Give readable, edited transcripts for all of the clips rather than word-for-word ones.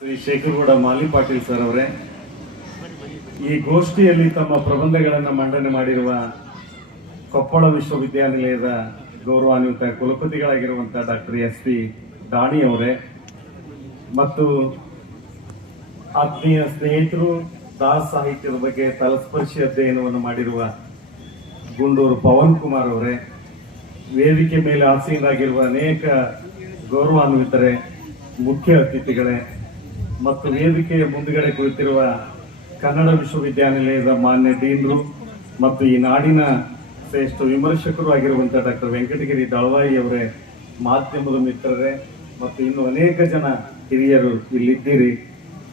ಶ್ರೀ ಶೇಖರಗೌಡ ಮಾಲಿ Patil sir ಅವರೇ, ಈ ಗೋಷ್ಠಿಯಲ್ಲಿ ತಮ್ಮ ಪ್ರಬಂಧಗಳನ್ನು ಮಂಡನೆ ಮಾಡಿರುವ ಕೊಪ್ಪಳ ವಿಶ್ವವಿದ್ಯಾನಿಲಯದ ಗೌರವಾನ್ವಿತ ಕುಲಪತಿಗಳಾಗಿರುವಂತಹ ಡಾಕ್ಟರ್ SP ದಾಣಿ ಅವರೇ ಮತ್ತು ಆತ್ಮೀಯ ಸ್ನೇಹಿತರು, ದಾಸ್ ಸಾಹಿತ್ಯದ ಬಗ್ಗೆ ತಲಸ್ಪರ್ಶಿ ಅಧ್ಯಯನವನ್ನು ಮಾಡಿರುವ ಗುಂಡೂರು ಪವನ್ ಕುಮಾರ್ ಅವರೇ, ವೇದಿಕೆ ಮೇಲೆ ಆಸೀನರಾಗಿರುವ ಅನೇಕ ಗೌರವಾನ್ವಿತರೇ, ಮುಖ್ಯ ಅತಿಥಿಗಳೇ ಮತ್ತು ವೇದಿಕೆಯ ಮುಂದುಗಡೆ ಕುಳಿತಿರುವ ಕನ್ನಡ ವಿಶ್ವವಿದ್ಯಾನಿಲಯದ ಮಾನ್ಯ ಡೀನ್ರು ಮತ್ತು ಈ ನಾಡಿನ ಶ್ರೇಷ್ಠ ವಿಮರ್ಶಕರು ಆಗಿರುವಂತಹ ಡಾಕ್ಟರ್ ವೆಂಕಟಗಿರಿ ದಳವಾಯಿ ಅವರೇ, ಮಾಧ್ಯಮದ ಮಿತ್ರರೇ ಮತ್ತು ಇನ್ನು ಅನೇಕ ಜನ ಹಿರಿಯರು ಇಲ್ಲಿದ್ದೀರಿ.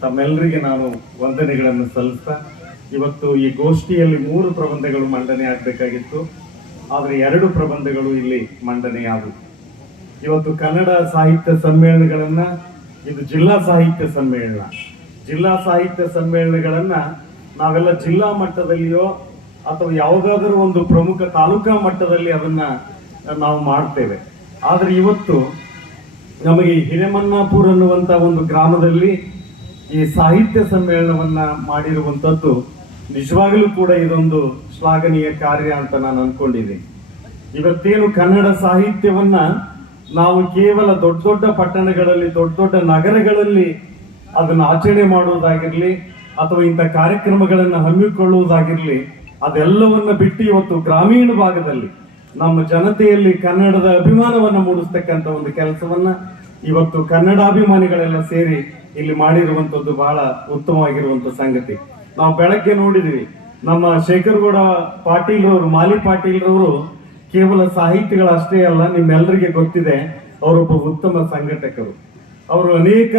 ತಮ್ಮೆಲ್ಲರಿಗೆ ನಾನು ವಂದನೆಗಳನ್ನು ಸಲ್ಲಿಸ್ತಾ, ಇವತ್ತು ಈ ಗೋಷ್ಠಿಯಲ್ಲಿ 3 ಪ್ರಬಂಧಗಳು ಮಂಡನೆ ಆಗಬೇಕಾಗಿತ್ತು, ಆದರೆ 2 ಪ್ರಬಂಧಗಳು ಇಲ್ಲಿ ಮಂಡನೆಯಾದವು. ಇವತ್ತು ಕನ್ನಡ ಸಾಹಿತ್ಯ ಸಮ್ಮೇಳನಗಳನ್ನ, ಇದು ಜಿಲ್ಲಾ ಸಾಹಿತ್ಯ ಸಮ್ಮೇಳನ, ಜಿಲ್ಲಾ ಸಾಹಿತ್ಯ ಸಮ್ಮೇಳನಗಳನ್ನ ನಾವೆಲ್ಲ ಜಿಲ್ಲಾ ಮಟ್ಟದಲ್ಲಿಯೋ ಅಥವಾ ಯಾವುದಾದ್ರೂ ಒಂದು ಪ್ರಮುಖ ತಾಲೂಕಾ ಮಟ್ಟದಲ್ಲಿ ಅದನ್ನ ನಾವು ಮಾಡ್ತೇವೆ. ಆದ್ರೆ ಇವತ್ತು ನಮಗೆ ಹಿರೇಮನ್ನಾಪುರ ಅನ್ನುವಂತ ಒಂದು ಗ್ರಾಮದಲ್ಲಿ ಈ ಸಾಹಿತ್ಯ ಸಮ್ಮೇಳನವನ್ನ ಮಾಡಿರುವಂತದ್ದು ನಿಜವಾಗಲೂ ಕೂಡ ಇದೊಂದು ಶ್ಲಾಘನೀಯ ಕಾರ್ಯ ಅಂತ ನಾನು ಅನ್ಕೊಂಡಿದ್ದೀನಿ. ಇವತ್ತೇನು ಕನ್ನಡ ಸಾಹಿತ್ಯವನ್ನ ನಾವು ಕೇವಲ ದೊಡ್ಡ ದೊಡ್ಡ ಪಟ್ಟಣಗಳಲ್ಲಿ, ದೊಡ್ಡ ದೊಡ್ಡ ನಗರಗಳಲ್ಲಿ ಅದನ್ನು ಆಚರಣೆ ಮಾಡುವುದಾಗಿರ್ಲಿ ಅಥವಾ ಇಂಥ ಕಾರ್ಯಕ್ರಮಗಳನ್ನು ಹಮ್ಮಿಕೊಳ್ಳುವುದಾಗಿರ್ಲಿ, ಅದೆಲ್ಲವನ್ನ ಬಿಟ್ಟು ಇವತ್ತು ಗ್ರಾಮೀಣ ಭಾಗದಲ್ಲಿ ನಮ್ಮ ಜನತೆಯಲ್ಲಿ ಕನ್ನಡದ ಅಭಿಮಾನವನ್ನ ಮೂಡಿಸ್ತಕ್ಕಂಥ ಒಂದು ಕೆಲಸವನ್ನ ಇವತ್ತು ಕನ್ನಡಾಭಿಮಾನಿಗಳೆಲ್ಲ ಸೇರಿ ಇಲ್ಲಿ ಮಾಡಿರುವಂತದ್ದು ಬಹಳ ಉತ್ತಮವಾಗಿರುವಂತ ಸಂಗತಿ. ನಾವು ಬೆಳಗ್ಗೆ ನೋಡಿದ್ವಿ, ನಮ್ಮ ಶೇಖರಗೌಡ ಪಾಟೀಲ್ರವರು, ಮಾಲಿ ಪಾಟೀಲ್ರವರು ಕೇವಲ ಸಾಹಿತಿಗಳಷ್ಟೇ ಅಲ್ಲ, ನಿಮ್ಮೆಲ್ಲರಿಗೆ ಗೊತ್ತಿದೆ ಅವರೊಬ್ಬ ಉತ್ತಮ ಸಂಘಟಕರು. ಅವರು ಅನೇಕ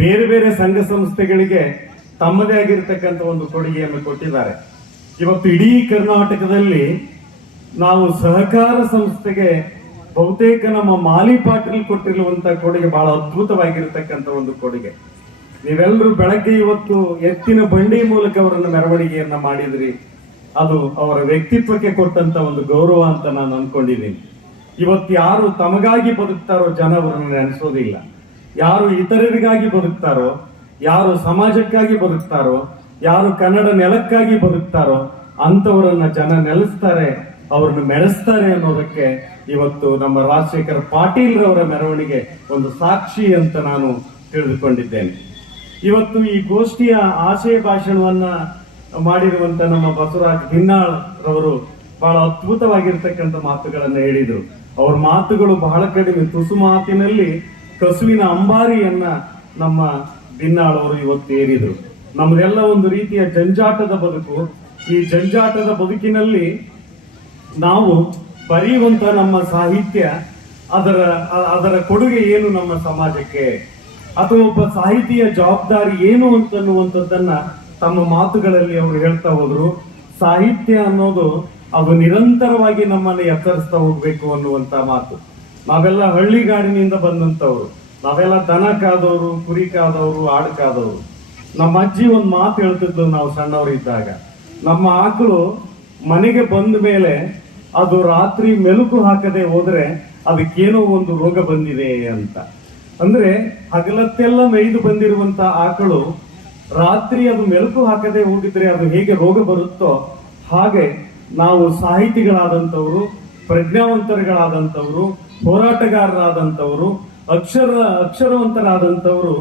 ಬೇರೆ ಬೇರೆ ಸಂಘ ಸಂಸ್ಥೆಗಳಿಗೆ ತಮ್ಮದೇ ಆಗಿರ್ತಕ್ಕಂಥ ಒಂದು ಕೊಡುಗೆಯನ್ನು ಕೊಟ್ಟಿದ್ದಾರೆ. ಇವತ್ತು ಇಡೀ ಕರ್ನಾಟಕದಲ್ಲಿ ನಾವು ಸಹಕಾರ ಸಂಸ್ಥೆಗೆ ಬಹುತೇಕ ನಮ್ಮ ಮಾಲಿ ಪಾಟೀಲ್ ಕೊಟ್ಟಿರುವಂತಹ ಕೊಡುಗೆ ಬಹಳ ಅದ್ಭುತವಾಗಿರ್ತಕ್ಕಂಥ ಒಂದು ಕೊಡುಗೆ. ನೀವೆಲ್ಲರೂ ಬೆಳಗ್ಗೆ ಇವತ್ತು ಎತ್ತಿನ ಬಂಡಿ ಮೂಲಕ ಅವರನ್ನ ಮೆರವಣಿಗೆಯನ್ನ ಮಾಡಿದ್ರಿ. ಅದು ಅವರ ವ್ಯಕ್ತಿತ್ವಕ್ಕೆ ಕೊಟ್ಟಂತ ಒಂದು ಗೌರವ ಅಂತ ನಾನು ಅನ್ಕೊಂಡಿದ್ದೀನಿ. ಇವತ್ತು ಯಾರು ತಮಗಾಗಿ ಬದುಕ್ತಾರೋ ಜನ ಅವರನ್ನು ನೆನೆಸೋದಿಲ್ಲ, ಯಾರು ಇತರರಿಗಾಗಿ ಬದುಕ್ತಾರೋ, ಯಾರು ಸಮಾಜಕ್ಕಾಗಿ ಬದುಕ್ತಾರೋ, ಯಾರು ಕನ್ನಡ ನೆಲಕ್ಕಾಗಿ ಬದುಕ್ತಾರೋ ಅಂತವರನ್ನ ಜನ ನೆಲೆಸ್ತಾರೆ, ಅವ್ರನ್ನ ಮೆರೆಸ್ತಾರೆ ಅನ್ನೋದಕ್ಕೆ ಇವತ್ತು ನಮ್ಮ ರಾಜಶೇಖರ್ ಪಾಟೀಲ್ರವರ ಮೆರವಣಿಗೆ ಒಂದು ಸಾಕ್ಷಿ ಅಂತ ನಾನು ತಿಳಿದುಕೊಂಡಿದ್ದೇನೆ. ಇವತ್ತು ಈ ಗೋಷ್ಠಿಯ ಆಶಯ ಭಾಷಣವನ್ನ ಮಾಡಿರುವಂತ ನಮ್ಮ ಬಸವರಾಜ್ ಭಿನ್ನಾಳ್ ರವರು ಬಹಳ ಅದ್ಭುತವಾಗಿರ್ತಕ್ಕಂಥ ಮಾತುಗಳನ್ನ ಹೇಳಿದ್ರು. ಅವ್ರ ಮಾತುಗಳು ಬಹಳ ಕಡಿಮೆ, ತುಸು ಮಾತಿನಲ್ಲಿ ಕಸುವಿನ ಅಂಬಾರಿಯನ್ನ ನಮ್ಮ ಭಿನ್ನಾಳ್ ಅವರು ಇವತ್ತು ಏರಿದ್ರು. ನಮ್ದೆಲ್ಲ ಒಂದು ರೀತಿಯ ಜಂಜಾಟದ ಬದುಕು. ಈ ಜಂಜಾಟದ ಬದುಕಿನಲ್ಲಿ ನಾವು ಬರೆಯುವಂತ ನಮ್ಮ ಸಾಹಿತ್ಯ, ಅದರ ಕೊಡುಗೆ ಏನು ನಮ್ಮ ಸಮಾಜಕ್ಕೆ, ಅಥವಾ ಒಬ್ಬ ಸಾಹಿತಿಯ ಜವಾಬ್ದಾರಿ ಏನು ಅಂತನ್ನುವಂಥದ್ದನ್ನ ತಮ್ಮ ಮಾತುಗಳಲ್ಲಿ ಅವರು ಹೇಳ್ತಾ ಹೋದ್ರು. ಸಾಹಿತ್ಯ ಅನ್ನೋದು ಅದು ನಿರಂತರವಾಗಿ ನಮ್ಮನ್ನು ಎತ್ತರಿಸ್ತಾ ಹೋಗ್ಬೇಕು ಅನ್ನುವಂತ ಮಾತು. ನಾವೆಲ್ಲ ಹಳ್ಳಿಗಾಡಿನಿಂದ ಬಂದಂತವ್ರು, ನಾವೆಲ್ಲ ದನ ಕಾದವರು, ಕುರಿ ಕಾದವರು, ಆಡು ಕಾದವರು. ನಮ್ಮ ಅಜ್ಜಿ ಒಂದು ಮಾತು ಹೇಳ್ತಿದ್ದು, ನಾವು ಸಣ್ಣವರಿದ್ದಾಗ, ನಮ್ಮ ಆಕಳು ಮನೆಗೆ ಬಂದ ಮೇಲೆ ಅದು ರಾತ್ರಿ ಮೆಲುಕು ಹಾಕದೆ ಹೋದ್ರೆ ಅದಕ್ಕೇನೋ ಒಂದು ರೋಗ ಬಂದಿದೆ ಅಂತ. ಅಂದ್ರೆ ಹಗಲತ್ತೆಲ್ಲ ಮೇಯ್ದು ಬಂದಿರುವಂತ ಆಕಳು ರಾತ್ರಿ ಅದು ಮೆಲುಕು ಹಾಕದೆ ಹೋಗಿದ್ರೆ ಅದು ಹೇಗೆ ರೋಗ ಬರುತ್ತೋ ಹಾಗೆ ನಾವು ಸಾಹಿತಿಗಳಾದಂಥವ್ರು, ಪ್ರಜ್ಞಾವಂತರುಗಳಾದಂಥವ್ರು, ಹೋರಾಟಗಾರರಾದಂಥವ್ರು, ಅಕ್ಷರವಂತರಾದಂಥವ್ರು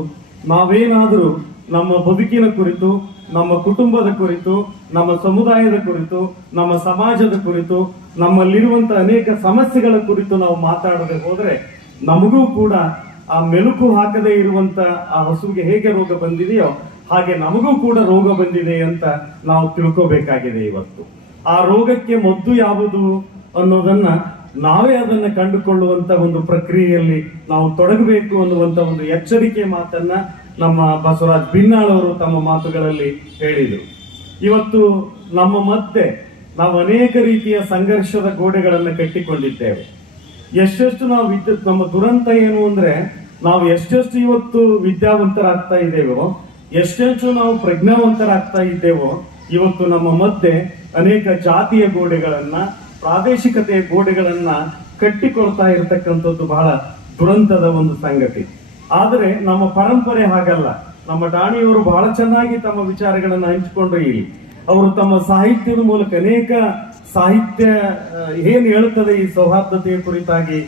ನಾವೇನಾದರೂ ನಮ್ಮ ಬದುಕಿನ ಕುರಿತು, ನಮ್ಮ ಕುಟುಂಬದ ಕುರಿತು, ನಮ್ಮ ಸಮುದಾಯದ ಕುರಿತು, ನಮ್ಮ ಸಮಾಜದ ಕುರಿತು, ನಮ್ಮಲ್ಲಿರುವಂತಹ ಅನೇಕ ಸಮಸ್ಯೆಗಳ ಕುರಿತು ನಾವು ಮಾತಾಡದೆ ಹೋದ್ರೆ ನಮಗೂ ಕೂಡ ಆ ಮೆಲುಕು ಹಾಕದೇ ಇರುವಂತ ಆ ಹಸುವಿಗೆ ಹೇಗೆ ರೋಗ ಬಂದಿದೆಯೋ ಹಾಗೆ ನಮಗೂ ಕೂಡ ರೋಗ ಬಂದಿದೆ ಅಂತ ನಾವು ತಿಳ್ಕೋಬೇಕಾಗಿದೆ. ಇವತ್ತು ಆ ರೋಗಕ್ಕೆ ಮದ್ದು ಯಾವುದು ಅನ್ನೋದನ್ನ ನಾವೇ ಅದನ್ನ ಕಂಡುಕೊಳ್ಳುವಂತ ಒಂದು ಪ್ರಕ್ರಿಯೆಯಲ್ಲಿ ನಾವು ತೊಡಗಬೇಕು ಅನ್ನುವಂತ ಒಂದು ಎಚ್ಚರಿಕೆ ಮಾತನ್ನ ನಮ್ಮ ಬಸವರಾಜ್ ಭಿನ್ನಾಳ್ ಅವರು ತಮ್ಮ ಮಾತುಗಳಲ್ಲಿ ಹೇಳಿದರು. ಇವತ್ತು ನಮ್ಮ ಮಧ್ಯೆ ನಾವು ಅನೇಕ ರೀತಿಯ ಸಂಘರ್ಷದ ಗೋಡೆಗಳನ್ನು ಕಟ್ಟಿಕೊಂಡಿದ್ದೇವೆ. ಎಷ್ಟೆಷ್ಟು ನಾವು ನಮ್ಮ ದುರಂತ ಏನು ಅಂದ್ರೆ, ನಾವು ಎಷ್ಟೆಷ್ಟು ಇವತ್ತು ವಿದ್ಯಾವಂತರಾಗ್ತಾ ಇದ್ದೇವೋ, ಎಷ್ಟೆಷ್ಟು ನಾವು ಪ್ರಜ್ಞಾವಂತರಾಗ್ತಾ ಇದ್ದೇವೋ, ಇವತ್ತು ನಮ್ಮ ಮಧ್ಯೆ ಅನೇಕ ಜಾತಿಯ ಗೋಡೆಗಳನ್ನ, ಪ್ರಾದೇಶಿಕತೆಯ ಗೋಡೆಗಳನ್ನ ಕಟ್ಟಿಕೊಳ್ತಾ ಇರತಕ್ಕಂಥದ್ದು ಬಹಳ ದುರಂತದ ಒಂದು ಸಂಗತಿ. ಆದರೆ ನಮ್ಮ ಪರಂಪರೆ ಹಾಗಲ್ಲ. ನಮ್ಮ ದಾಣಿಯವರು ಬಹಳ ಚೆನ್ನಾಗಿ ತಮ್ಮ ವಿಚಾರಗಳನ್ನ ಹಂಚಿಕೊಂಡ್ರು. ಇಲ್ಲಿ ಅವರು ತಮ್ಮ ಸಾಹಿತ್ಯದ ಮೂಲಕ ಅನೇಕ ಸಾಹಿತ್ಯ ಏನ್ ಹೇಳುತ್ತದೆ ಈ ಸೌಹಾರ್ದತೆಯ ಕುರಿತಾಗಿ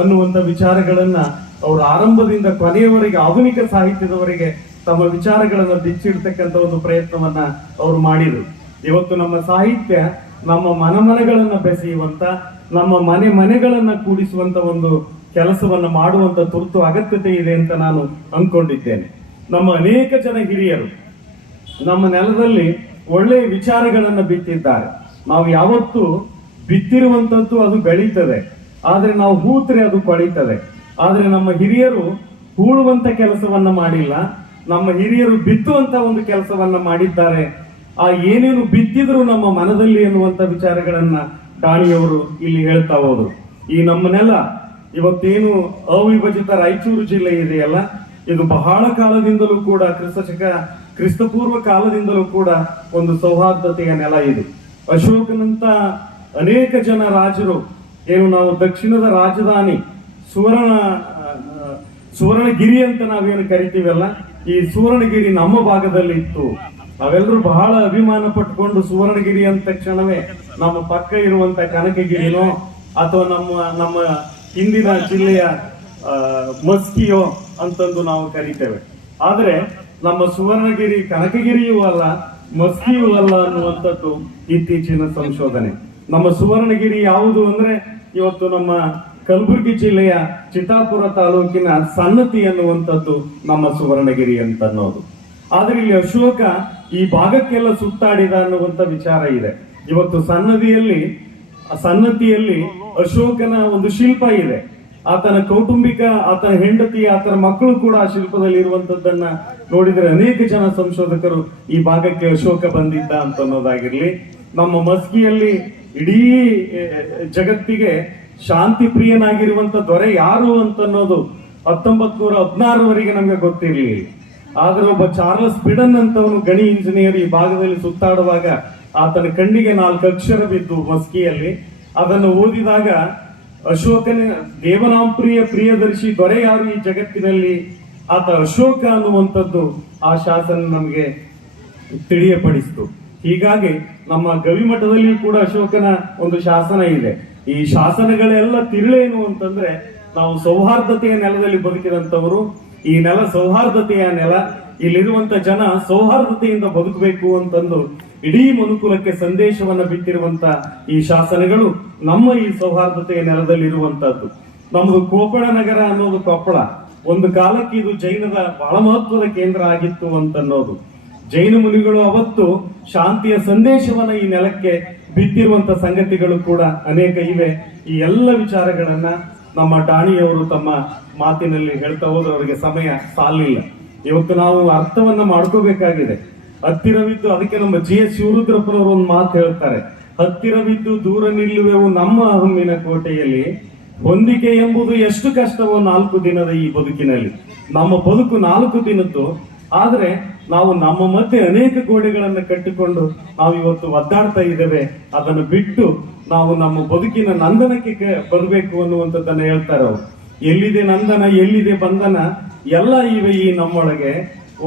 ಅನ್ನುವಂತ ವಿಚಾರಗಳನ್ನ ಅವರು ಆರಂಭದಿಂದ ಕೊನೆಯವರೆಗೆ ಆಧುನಿಕ ಸಾಹಿತ್ಯದವರೆಗೆ ತಮ್ಮ ವಿಚಾರಗಳನ್ನ ಬಿಚ್ಚಿಡ್ತಕ್ಕಂಥ ಒಂದು ಪ್ರಯತ್ನವನ್ನ ಅವರು ಮಾಡಿದರು. ಇವತ್ತು ನಮ್ಮ ಸಾಹಿತ್ಯ ನಮ್ಮ ಮನಮನಗಳನ್ನ ಬೆಸೆಯುವಂತ, ನಮ್ಮ ಮನೆಗಳನ್ನ ಕೂಡಿಸುವಂತ ಒಂದು ಕೆಲಸವನ್ನ ಮಾಡುವಂತ ತುರ್ತು ಅಗತ್ಯತೆ ಇದೆ ಅಂತ ನಾನು ಅಂದ್ಕೊಂಡಿದ್ದೇನೆ. ನಮ್ಮ ಅನೇಕ ಜನ ಹಿರಿಯರು ನಮ್ಮ ನೆಲದಲ್ಲಿ ಒಳ್ಳೆಯ ವಿಚಾರಗಳನ್ನ ಬಿತ್ತಿದ್ದಾರೆ. ನಾವು ಯಾವತ್ತೂ ಬಿತ್ತಿರುವಂತದ್ದು ಅದು ಬೆಳೀತದೆ, ಆದ್ರೆ ನಾವು ಹೂತ್ರೆ ಅದು ಕೊಳೀತದೆ. ಆದ್ರೆ ನಮ್ಮ ಹಿರಿಯರು ಹೂಳುವಂತ ಕೆಲಸವನ್ನ ಮಾಡಿಲ್ಲ, ನಮ್ಮ ಹಿರಿಯರು ಬಿತ್ತುವಂತ ಒಂದು ಕೆಲಸವನ್ನ ಮಾಡಿದ್ದಾರೆ. ಆ ಏನೇನು ಬಿತ್ತಿದ್ರು ನಮ್ಮ ಮನದಲ್ಲಿ ಎನ್ನುವಂತ ವಿಚಾರಗಳನ್ನ ದಾಣಿಯವರು ಇಲ್ಲಿ ಹೇಳ್ತಾ ಹೋದ್ರು. ಈ ನಮ್ಮ ನೆಲ ಇವತ್ತೇನು ಅವಿಭಜಿತ ರಾಯಚೂರು ಜಿಲ್ಲೆ ಇದೆಯಲ್ಲ, ಇದು ಬಹಳ ಕಾಲದಿಂದಲೂ ಕೂಡ ಕ್ರಿಸ್ತಪೂರ್ವ ಕಾಲದಿಂದಲೂ ಕೂಡ ಒಂದು ಸೌಹಾರ್ದತೆಯ ನೆಲ ಇದು. ಅಶೋಕನಂತ ಅನೇಕ ಜನ ರಾಜರು ಏನು ನಾವು ದಕ್ಷಿಣದ ರಾಜಧಾನಿ ಸುವರ್ಣಗಿರಿ ಅಂತ ನಾವೇನು ಕರಿತೀವಲ್ಲ, ಈ ಸುವರ್ಣಗಿರಿ ನಮ್ಮ ಭಾಗದಲ್ಲಿ ಇತ್ತು. ನಾವೆಲ್ಲರೂ ಬಹಳ ಅಭಿಮಾನ ಪಟ್ಕೊಂಡು ಸುವರ್ಣಗಿರಿ ಅಂದ ತಕ್ಷಣವೇ ನಮ್ಮ ಪಕ್ಕ ಇರುವಂತ ಕನಕಗಿರಿನೋ ಅಥವಾ ನಮ್ಮ ಹಿಂದಿನ ಜಿಲ್ಲೆಯ ಮಸ್ಕಿಯೋ ಅಂತಂದು ನಾವು ಕರಿತೇವೆ. ಆದ್ರೆ ನಮ್ಮ ಸುವರ್ಣಗಿರಿ ಕನಕಗಿರಿಯೂ ಅಲ್ಲ, ಮಸ್ಕಿಯೂ ಅಲ್ಲ ಅನ್ನುವಂಥದ್ದು ಇತ್ತೀಚಿನ ಸಂಶೋಧನೆ. ನಮ್ಮ ಸುವರ್ಣಗಿರಿ ಯಾವುದು ಅಂದ್ರೆ ಇವತ್ತು ನಮ್ಮ ಕಲಬುರಗಿ ಜಿಲ್ಲೆಯ ಚಿತ್ತಾಪುರ ತಾಲೂಕಿನ ಸನ್ನತಿ ಅನ್ನುವಂಥದ್ದು ನಮ್ಮ ಸುವರ್ಣಗಿರಿ ಅಂತ ಅನ್ನೋದು. ಆದ್ರೆ ಇಲ್ಲಿ ಅಶೋಕ ಈ ಭಾಗಕ್ಕೆಲ್ಲ ಸುತ್ತಾಡಿದ ಅನ್ನುವಂಥ ವಿಚಾರ ಇದೆ. ಇವತ್ತು ಸನ್ನತಿಯಲ್ಲಿ ಅಶೋಕನ ಒಂದು ಶಿಲ್ಪ ಇದೆ. ಆತನ ಕೌಟುಂಬಿಕ, ಆತನ ಹೆಂಡತಿ, ಆತನ ಮಕ್ಕಳು ಕೂಡ ಆ ಶಿಲ್ಪದಲ್ಲಿ ಇರುವಂತದ್ದನ್ನ ನೋಡಿದ್ರೆ ಅನೇಕ ಜನ ಸಂಶೋಧಕರು ಈ ಭಾಗಕ್ಕೆ ಅಶೋಕ ಬಂದಿದ್ದ ಅಂತ ಅನ್ನೋದಾಗಿರ್ಲಿ. ನಮ್ಮ ಮಸ್ಕಿಯಲ್ಲಿ ಇಡೀ ಜಗತ್ತಿಗೆ ಶಾಂತಿ ಪ್ರಿಯನಾಗಿರುವಂತ ದೊರೆ ಯಾರು ಅಂತ ಅನ್ನೋದು 1916 ನಮ್ಗೆ ಗೊತ್ತಿರ್ಲಿಲ್ಲ. ಆದ್ರೆ ಒಬ್ಬ ಚಾರ್ಲ್ಸ್ ಬಿಡನ್ ಅಂತವನು ಗಣಿ ಇಂಜಿನಿಯರ್ ಈ ಭಾಗದಲ್ಲಿ ಸುತ್ತಾಡುವಾಗ ಆತನ ಕಣ್ಣಿಗೆ 4 ಅಕ್ಷರ ಬಿದ್ದು ಮಸ್ಕಿಯಲ್ಲಿ. ಅದನ್ನು ಓದಿದಾಗ ಅಶೋಕನ ದೇವನಾಂಪ್ರಿಯ ಪ್ರಿಯದರ್ಶಿ ದೊರೆ ಯಾರು ಈ ಜಗತ್ತಿನಲ್ಲಿ, ಆತ ಅಶೋಕ ಅನ್ನುವಂಥದ್ದು ಆ ಶಾಸನ ನಮಗೆ ತಿಳಿಯಪಡಿಸಿತು. ಹೀಗಾಗಿ ನಮ್ಮ ಗವಿಮಠದಲ್ಲಿ ಕೂಡ ಅಶೋಕನ ಒಂದು ಶಾಸನ ಇದೆ. ಈ ಶಾಸನಗಳೆಲ್ಲ ತಿರುಳೇನು ಅಂತಂದ್ರೆ ನಾವು ಸೌಹಾರ್ದತೆಯ ನೆಲದಲ್ಲಿ ಬದುಕಿದಂಥವರು. ಈ ನೆಲ ಸೌಹಾರ್ದತೆಯ ನೆಲ, ಇಲ್ಲಿರುವಂತ ಜನ ಸೌಹಾರ್ದತೆಯಿಂದ ಬದುಕಬೇಕು ಅಂತಂದು ಇಡೀ ಮನುಕುಲಕ್ಕೆ ಸಂದೇಶವನ್ನ ಬಿಟ್ಟಿರುವಂತ ಈ ಶಾಸನಗಳು ನಮ್ಮ ಈ ಸೌಹಾರ್ದತೆಯ ನೆಲದಲ್ಲಿ ಇರುವಂತದ್ದು. ನಮ್ದು ಕೋಪಳ ನಗರ ಅನ್ನೋದು ಕೊಪ್ಪಳ, ಒಂದು ಕಾಲಕ್ಕೆ ಇದು ಜೈನದ ಬಹಳ ಮಹತ್ವದ ಕೇಂದ್ರ ಆಗಿತ್ತು ಅಂತನ್ನೋದು. ಜೈನ ಮುನಿಗಳು ಅವತ್ತು ಶಾಂತಿಯ ಸಂದೇಶವನ್ನ ಈ ನೆಲಕ್ಕೆ ಬಿತ್ತಿರುವಂತ ಸಂಗತಿಗಳು ಕೂಡ ಅನೇಕ ಇವೆ. ಈ ಎಲ್ಲ ವಿಚಾರಗಳನ್ನ ನಮ್ಮ ದಾಣಿಯವರು ತಮ್ಮ ಮಾತಿನಲ್ಲಿ ಹೇಳ್ತಾ ಹೋದ್ರೆ ಅವರಿಗೆ ಸಮಯ ಸಾಲಿಲ್ಲ. ಇವತ್ತು ನಾವು ಅರ್ಥವನ್ನ ಮಾಡ್ಕೋಬೇಕಾಗಿದೆ. ಹತ್ತಿರವಿದ್ದು, ಅದಕ್ಕೆ ನಮ್ಮ GS ಶಿವರುದ್ರಪ್ಪನವರು ಒಂದು ಮಾತು ಹೇಳ್ತಾರೆ, ಹತ್ತಿರವಿದ್ದು ದೂರ ನಿಲ್ಲುವೆವು ನಮ್ಮ ಹಮ್ಮಿನ ಕೋಟೆಯಲ್ಲಿ, ಹೊಂದಿಕೆ ಎಂಬುದು ಎಷ್ಟು ಕಷ್ಟವೋ 4 ದಿನದ ಈ ಬದುಕಿನಲ್ಲಿ. ನಮ್ಮ ಬದುಕು 4 ದಿನದ್ದು, ಆದ್ರೆ ನಾವು ನಮ್ಮ ಮಧ್ಯೆ ಅನೇಕ ಗೋಡೆಗಳನ್ನು ಕಟ್ಟಿಕೊಂಡು ನಾವು ಇವತ್ತು ಒದ್ದಾಡ್ತಾ ಇದ್ದೇವೆ. ಅದನ್ನು ಬಿಟ್ಟು ನಾವು ನಮ್ಮ ಬದುಕಿನ ನಂದನಕ್ಕೆ ಬರಬೇಕು ಅನ್ನುವಂಥದ್ದನ್ನ ಹೇಳ್ತಾರೆ ಅವರು. ಎಲ್ಲಿದೆ ನಂದನ, ಎಲ್ಲಿದೆ ಬಂಧನ, ಎಲ್ಲ ಇವೆ ಈ ನಮ್ಮೊಳಗೆ.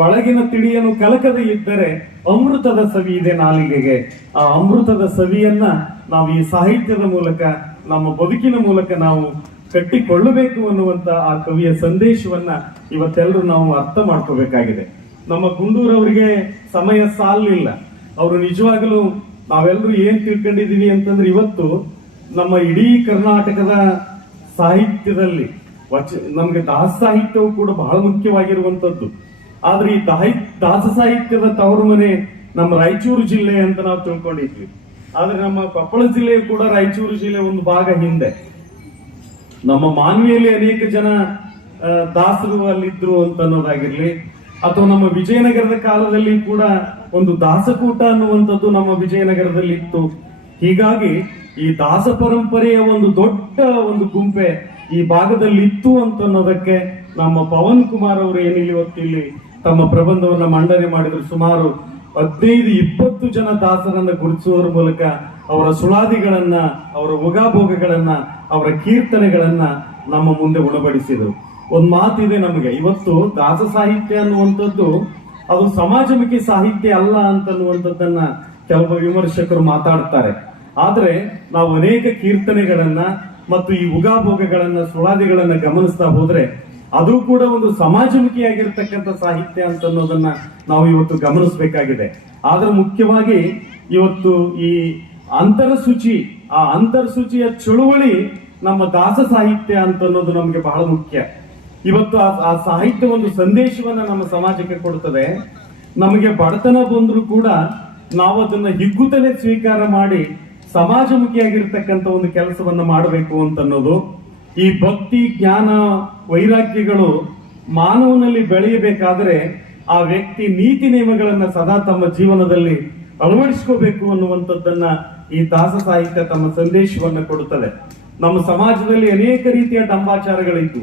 ಒಳಗಿನ ತಿಳಿಯನ್ನು ಕಲಕದೆ ಇದ್ದರೆ ಅಮೃತದ ಸವಿ ಇದೆ ನಾಲಿಗೆಗೆ. ಆ ಅಮೃತದ ಸವಿಯನ್ನ ನಾವು ಈ ಸಾಹಿತ್ಯದ ಮೂಲಕ, ನಮ್ಮ ಬದುಕಿನ ಮೂಲಕ ನಾವು ಕಟ್ಟಿಕೊಳ್ಳಬೇಕು ಅನ್ನುವಂತ ಆ ಕವಿಯ ಸಂದೇಶವನ್ನ ಇವತ್ತೆಲ್ಲರೂ ನಾವು ಅರ್ಥ ಮಾಡ್ಕೋಬೇಕಾಗಿದೆ. ನಮ್ಮ ಗುಂಡೂರವರಿಗೆ ಸಮಯ ಸಾಲಿಲ್ಲ. ಅವರು ನಿಜವಾಗಲೂ ನಾವೆಲ್ಲರೂ ಏನ್ ತಿಳ್ಕೊಂಡಿದೀವಿ ಅಂತಂದ್ರೆ, ಇವತ್ತು ನಮ್ಮ ಇಡೀ ಕರ್ನಾಟಕದ ಸಾಹಿತ್ಯದಲ್ಲಿ ನಮ್ಗೆ ದಾಸ ಸಾಹಿತ್ಯವು ಕೂಡ ಬಹಳ ಮುಖ್ಯವಾಗಿರುವಂತದ್ದು. ಆದ್ರೆ ಈ ದಾಸ ಸಾಹಿತ್ಯದ ತವರು ಮನೆ ನಮ್ಮ ರಾಯಚೂರು ಜಿಲ್ಲೆ ಅಂತ ನಾವು ತಿಳ್ಕೊಂಡಿದ್ವಿ. ಆದ್ರೆ ನಮ್ಮ ಕೊಪ್ಪಳ ಜಿಲ್ಲೆ ಕೂಡ ರಾಯಚೂರು ಜಿಲ್ಲೆ ಒಂದು ಭಾಗ ಹಿಂದೆ. ನಮ್ಮ ಮಾನ್ವಿಯಲ್ಲಿ ಅನೇಕ ಜನ ದಾಸರು ಅಲ್ಲಿದ್ರು ಅಂತ ಅನ್ನೋದಾಗಿರ್ಲಿ, ಅಥವಾ ನಮ್ಮ ವಿಜಯನಗರದ ಕಾಲದಲ್ಲಿ ಕೂಡ ಒಂದು ದಾಸಕೂಟ ಅನ್ನುವಂಥದ್ದು ನಮ್ಮ ವಿಜಯನಗರದಲ್ಲಿ ಇತ್ತು. ಹೀಗಾಗಿ ಈ ದಾಸ ಪರಂಪರೆಯ ಒಂದು ದೊಡ್ಡ ಒಂದು ಗುಂಪೆ ಈ ಭಾಗದಲ್ಲಿ ಇತ್ತು ಅಂತ ಅನ್ನೋದಕ್ಕೆ ನಮ್ಮ ಪವನ್ ಕುಮಾರ್ ಅವರು ಏನಿಲ್ಲಿ ಇವತ್ತಿಲ್ಲಿ ತಮ್ಮ ಪ್ರಬಂಧವನ್ನ ಮಂಡನೆ ಮಾಡಿದ್ರು. ಸುಮಾರು 15-20 ಜನ ದಾಸರನ್ನ ಗುರುತಿಸುವುದರ ಮೂಲಕ ಅವರ ಸುಳಾದಿಗಳನ್ನ, ಅವರ ಉಗಾಭೋಗಗಳನ್ನ, ಅವರ ಕೀರ್ತನೆಗಳನ್ನ ನಮ್ಮ ಮುಂದೆ ಉಣಬಡಿಸಿದರು. ಒಂದ್ ಮಾತಿದೆ ನಮಗೆ, ಇವತ್ತು ದಾಸ ಸಾಹಿತ್ಯ ಅನ್ನುವಂಥದ್ದು ಅದು ಸಮಾಜಮುಖಿ ಸಾಹಿತ್ಯ ಅಲ್ಲ ಅಂತನ್ನುವಂಥದ್ದನ್ನ ಕೆಲವು ವಿಮರ್ಶಕರು ಮಾತಾಡ್ತಾರೆ. ಆದ್ರೆ ನಾವು ಅನೇಕ ಕೀರ್ತನೆಗಳನ್ನ ಮತ್ತು ಈ ಉಗಾಭೋಗಗಳನ್ನ ಸುಳಾದಿಗಳನ್ನ ಗಮನಿಸ್ತಾ ಹೋದ್ರೆ ಅದು ಕೂಡ ಒಂದು ಸಮಾಜಮುಖಿಯಾಗಿರ್ತಕ್ಕಂಥ ಸಾಹಿತ್ಯ ಅಂತ ಅನ್ನೋದನ್ನ ನಾವು ಇವತ್ತು ಗಮನಿಸಬೇಕಾಗಿದೆ. ಆದ್ರೆ ಮುಖ್ಯವಾಗಿ ಇವತ್ತು ಈ ಅಂತರಸೂಚಿ, ಆ ಅಂತರಸೂಚಿಯ ಚಳುವಳಿ ನಮ್ಮ ದಾಸ ಸಾಹಿತ್ಯ ಅಂತ ಅನ್ನೋದು ನಮಗೆ ಬಹಳ ಮುಖ್ಯ. ಇವತ್ತು ಆ ಸಾಹಿತ್ಯ ಒಂದು ಸಂದೇಶವನ್ನ ನಮ್ಮ ಸಮಾಜಕ್ಕೆ ಕೊಡ್ತದೆ. ನಮಗೆ ಬಡತನ ಬಂದರೂ ಕೂಡ ನಾವು ಅದನ್ನ ಹಿಗ್ಗುತ್ತಲೇ ಸ್ವೀಕಾರ ಮಾಡಿ ಸಮಾಜಮುಖಿಯಾಗಿರ್ತಕ್ಕಂಥ ಒಂದು ಕೆಲಸವನ್ನ ಮಾಡಬೇಕು ಅಂತ ಅನ್ನೋದು. ಈ ಭಕ್ತಿ, ಜ್ಞಾನ, ವೈರಾಗ್ಯಗಳು ಮಾನವನಲ್ಲಿ ಬೆಳೆಯಬೇಕಾದ್ರೆ ಆ ವ್ಯಕ್ತಿ ನೀತಿ ನಿಯಮಗಳನ್ನ ಸದಾ ತಮ್ಮ ಜೀವನದಲ್ಲಿ ಅಳವಡಿಸ್ಕೋಬೇಕು ಅನ್ನುವಂಥದ್ದನ್ನ ಈ ದಾಸ ಸಾಹಿತ್ಯ ತಮ್ಮ ಸಂದೇಶವನ್ನ ಕೊಡುತ್ತದೆ. ನಮ್ಮ ಸಮಾಜದಲ್ಲಿ ಅನೇಕ ರೀತಿಯ ಡಂಬಾಚಾರಗಳಿತ್ತು.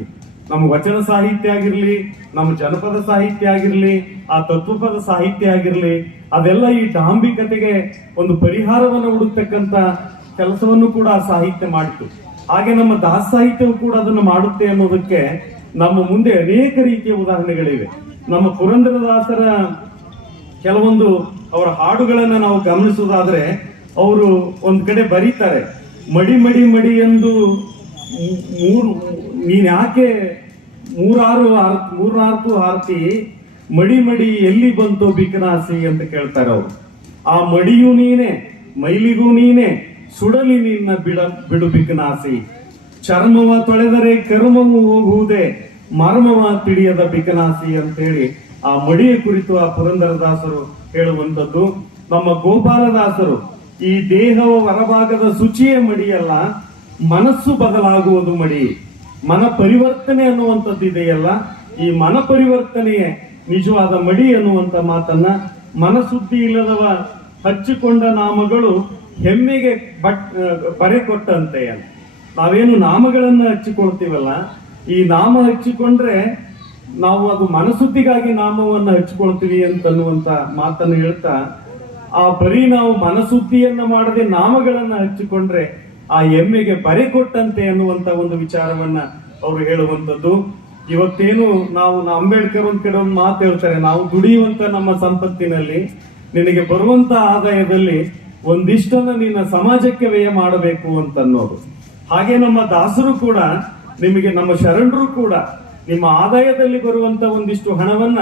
ನಮ್ಮ ವಚನ ಸಾಹಿತ್ಯ ಆಗಿರ್ಲಿ, ನಮ್ಮ ಜನಪದ ಸಾಹಿತ್ಯ ಆಗಿರ್ಲಿ, ಆ ತತ್ವಪದ ಸಾಹಿತ್ಯ ಆಗಿರ್ಲಿ, ಅದೆಲ್ಲ ಈ ಡಾಂಬಿಕತೆಗೆ ಒಂದು ಪರಿಹಾರವನ್ನು ಹುಡುಕ್ತಕ್ಕಂತ ಕೆಲಸವನ್ನು ಕೂಡ ಆ ಸಾಹಿತ್ಯ ಮಾಡಿತು. ಹಾಗೆ ನಮ್ಮ ದಾಸ ಸಾಹಿತ್ಯವು ಕೂಡ ಅದನ್ನು ಮಾಡುತ್ತೆ ಅನ್ನೋದಕ್ಕೆ ನಮ್ಮ ಮುಂದೆ ಅನೇಕ ರೀತಿಯ ಉದಾಹರಣೆಗಳಿವೆ. ನಮ್ಮ ಪುರಂದರದಾಸರ ಕೆಲವೊಂದು ಅವರ ಹಾಡುಗಳನ್ನ ನಾವು ಗಮನಿಸುವುದಾದ್ರೆ ಅವರು ಒಂದ್ ಕಡೆ ಬರೀತಾರೆ, ಮಡಿ ಮಡಿ ಮಡಿ ಎಂದು ನೀನ್ ಯಾಕೆ ಮೂರ್ನಾಲ್ಕು ಆರ್ತಿ ಮಡಿ ಮಡಿ ಎಲ್ಲಿ ಬಂತು ಬಿಕನಾಸಿ ಅಂತ ಕೇಳ್ತಾರೆ ಅವರು. ಆ ಮಡಿಯೂ ನೀನೆ, ಮೈಲಿಗೂ ನೀನೆ, ಸುಡಲಿ ನಿನ್ನ ಬಿಡು ಬಿಕನಾಸಿ, ಚರ್ಮವ ತೊಳೆದರೆ ಕರ್ಮವು ಹೋಗುವುದೇ, ಮರ್ಮವ ತಿಳಿಯದ ಬಿಕನಾಸಿ ಅಂತೇಳಿ ಆ ಮಡಿಯ ಕುರಿತು ಆ ಪುರಂದರದಾಸರು ಹೇಳುವಂಥದ್ದು. ನಮ್ಮ ಗೋಪಾಲದಾಸರು ಈ ದೇಹವ ಹೊರಭಾಗದ ಶುಚಿಯೇ ಮಡಿಯಲ್ಲ, ಮನಸ್ಸು ಬದಲಾಗುವುದು ಮಡಿ, ಮನ ಪರಿವರ್ತನೆ ಅನ್ನುವಂಥದ್ದು ಇದೆಯಲ್ಲ, ಈ ಮನ ಪರಿವರ್ತನೆಯೇ ನಿಜವಾದ ಮಡಿ ಅನ್ನುವಂತ ಮಾತನ್ನ ಮನಸುದ್ದಿ ಇಲ್ಲದವ ಹಚ್ಚಿಕೊಂಡ ನಾಮಗಳು ಹೆಮ್ಮೆಗೆ ಬರೆ ಕೊಟ್ಟಂತೆ. ನಾವೇನು ನಾಮಗಳನ್ನ ಹಚ್ಚಿಕೊಳ್ತೀವಲ್ಲ, ಈ ನಾಮ ಹಚ್ಚಿಕೊಂಡ್ರೆ ನಾವು ಅದು ಮನಸುದ್ದಿಗಾಗಿ ನಾಮವನ್ನ ಹಚ್ಚಿಕೊಳ್ತೀವಿ ಅಂತನ್ನುವಂತ ಮಾತನ್ನು ಹೇಳ್ತಾ, ಆ ಬರೀ ನಾವು ಮನಸುದ್ದಿಯನ್ನ ಮಾಡದೆ ನಾಮಗಳನ್ನ ಹಚ್ಚಿಕೊಂಡ್ರೆ ಆ ಎಮ್ಮೆಗೆ ಬರೆ ಕೊಟ್ಟಂತೆ ಅನ್ನುವಂತ ಒಂದು ವಿಚಾರವನ್ನ ಅವರು ಹೇಳುವಂಥದ್ದು. ಇವತ್ತೇನು ನಾವು ಅಂಬೇಡ್ಕರ್ ಒಂದ್ ಕಡೆ ಒಂದು ಮಾತು ಹೇಳ್ತಾರೆ, ನಾವು ದುಡಿಯುವಂತ ನಮ್ಮ ಸಂಪತ್ತಿನಲ್ಲಿ ನಿನಗೆ ಬರುವಂತ ಆದಾಯದಲ್ಲಿ ಒಂದಿಷ್ಟನ್ನ ನಿನ್ನ ಸಮಾಜಕ್ಕೆ ವ್ಯಯ ಮಾಡಬೇಕು ಅಂತ ಅನ್ನೋದು. ಹಾಗೆ ನಮ್ಮ ದಾಸರು ಕೂಡ, ನಿಮಗೆ ನಮ್ಮ ಶರಣರು ಕೂಡ ನಿಮ್ಮ ಆದಾಯದಲ್ಲಿ ಬರುವಂತ ಒಂದಿಷ್ಟು ಹಣವನ್ನ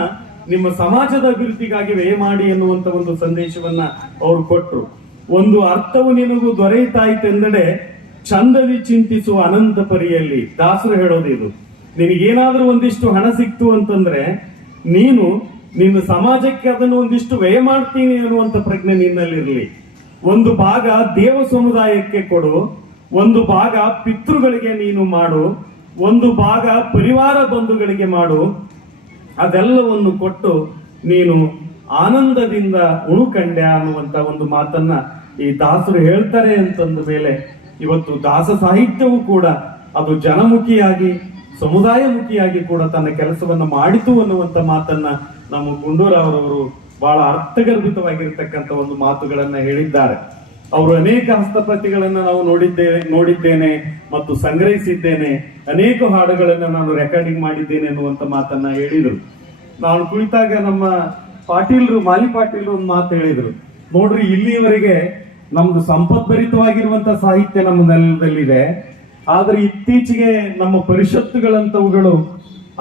ನಿಮ್ಮ ಸಮಾಜದ ಅಭಿವೃದ್ಧಿಗಾಗಿ ವ್ಯಯ ಮಾಡಿ ಎನ್ನುವಂತ ಒಂದು ಸಂದೇಶವನ್ನ ಅವರು ಕೊಟ್ಟರು. ಒಂದು ಅರ್ಥವು ನಿನಗೂ ದೊರೆಯುತ್ತಾಯ್ತೆಂದಡೆ ಚಂದದಿ ಚಿಂತಿಸುವ ಅನಂತ ಪರಿಯಲ್ಲಿ, ದಾಸರು ಹೇಳೋದು ಇದು. ನಿನಗೇನಾದ್ರೂ ಒಂದಿಷ್ಟು ಹಣ ಸಿಕ್ತು ಅಂತಂದ್ರೆ ನೀನು ನಿನ್ನ ಸಮಾಜಕ್ಕೆ ಅದನ್ನು ಒಂದಿಷ್ಟು ವ್ಯಯ ಮಾಡ್ತೀನಿ ಅನ್ನುವಂತ ಪ್ರಜ್ಞೆ ನಿನ್ನಲ್ಲಿರ್ಲಿ. ಒಂದು ಭಾಗ ದೇವ ಸಮುದಾಯಕ್ಕೆ ಕೊಡು, ಒಂದು ಭಾಗ ಪಿತೃಗಳಿಗೆ ನೀನು ಮಾಡು, ಒಂದು ಭಾಗ ಪರಿವಾರ ಬಂಧುಗಳಿಗೆ ಮಾಡು. ಅದೆಲ್ಲವನ್ನು ಕೊಟ್ಟು ನೀನು ಆನಂದದಿಂದ ಉಳುಕಂಡ್ಯ ಅನ್ನುವಂತ ಒಂದು ಮಾತನ್ನ ಈ ದಾಸರು ಹೇಳ್ತಾರೆ ಅಂತಂದ ಮೇಲೆ ಇವತ್ತು ದಾಸ ಸಾಹಿತ್ಯವೂ ಕೂಡ ಅದು ಜನಮುಖಿಯಾಗಿ, ಸಮುದಾಯಮುಖಿಯಾಗಿ ಕೂಡ ತನ್ನ ಕೆಲಸವನ್ನ ಮಾಡಿತು ಅನ್ನುವಂತ ಮಾತನ್ನ ನಮ್ಮ ಗುಂಡೂರಾವ್ರವರು ಬಹಳ ಅರ್ಥಗರ್ಭಿತವಾಗಿರ್ತಕ್ಕಂಥ ಒಂದು ಮಾತುಗಳನ್ನ ಹೇಳಿದ್ದಾರೆ. ಅವರು ಅನೇಕ ಹಸ್ತಪ್ರತಿಗಳನ್ನ ನಾವು ನೋಡಿದ್ದೇನೆ ಮತ್ತು ಸಂಗ್ರಹಿಸಿದ್ದೇನೆ, ಅನೇಕ ಹಾಡುಗಳನ್ನ ನಾನು ರೆಕಾರ್ಡಿಂಗ್ ಮಾಡಿದ್ದೇನೆ ಅನ್ನುವಂತ ಮಾತನ್ನ ಹೇಳಿದ್ರು. ನಾನು ಕುಳಿತಾಗ ನಮ್ಮ ಮಾಲಿ ಪಾಟೀಲ್ರು ಒಂದು ಮಾತು ಹೇಳಿದ್ರು, ನೋಡ್ರಿ ಇಲ್ಲಿಯವರೆಗೆ ನಮ್ದು ಸಂಪದ್ಭರಿತವಾಗಿರುವಂತ ಸಾಹಿತ್ಯ ನಮ್ಮ ನೆಲದಲ್ಲಿದೆ, ಆದ್ರೆ ಇತ್ತೀಚೆಗೆ ನಮ್ಮ ಪರಿಷತ್ತುಗಳಂತವುಗಳು